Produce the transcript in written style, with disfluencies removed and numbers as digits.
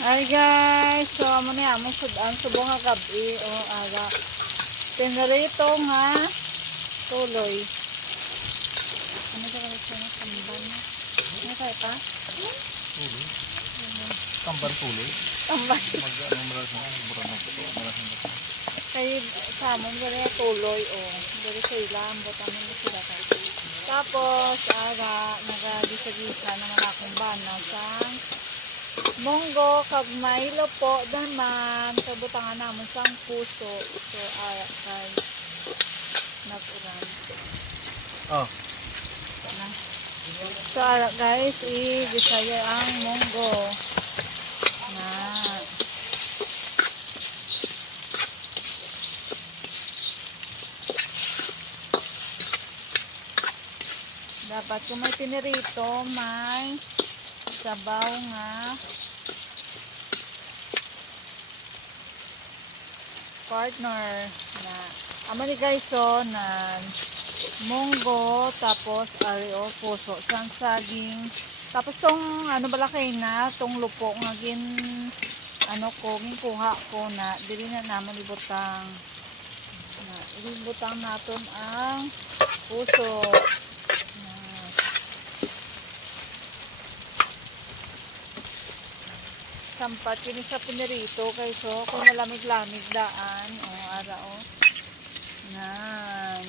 Hi guys, so amo ni amo sudan subong nga gabi o aga. Pinarito nga tuloy. Ano sa kanila na samban? Ano kaya pa? Tuloy. Samban tuloy. Samban. Mag-ano malas na buran na ito. Malas na ito. Kay samon gani tuloy o. Dili sa ilam botamin ni sila ka. Tapos aga nagagisa-gisa naman akong bana sa munggo kag mailo po daman kabutangan namon sang puso. So kay nag-uran. Oh. So guys, i-gisaya ang munggo. Na. Dapat kung may pinirito, may sabaw nga partner na amo ni guys so na munggo tapos areo puso sang saging tapos tong ano balakay na tong lupo nga gin ano ko kuha ko na dili na namon ibutang na ibutang naton ang puso na sampat kini sa pinirito kay so kung malamig-lamig daan o ara o nan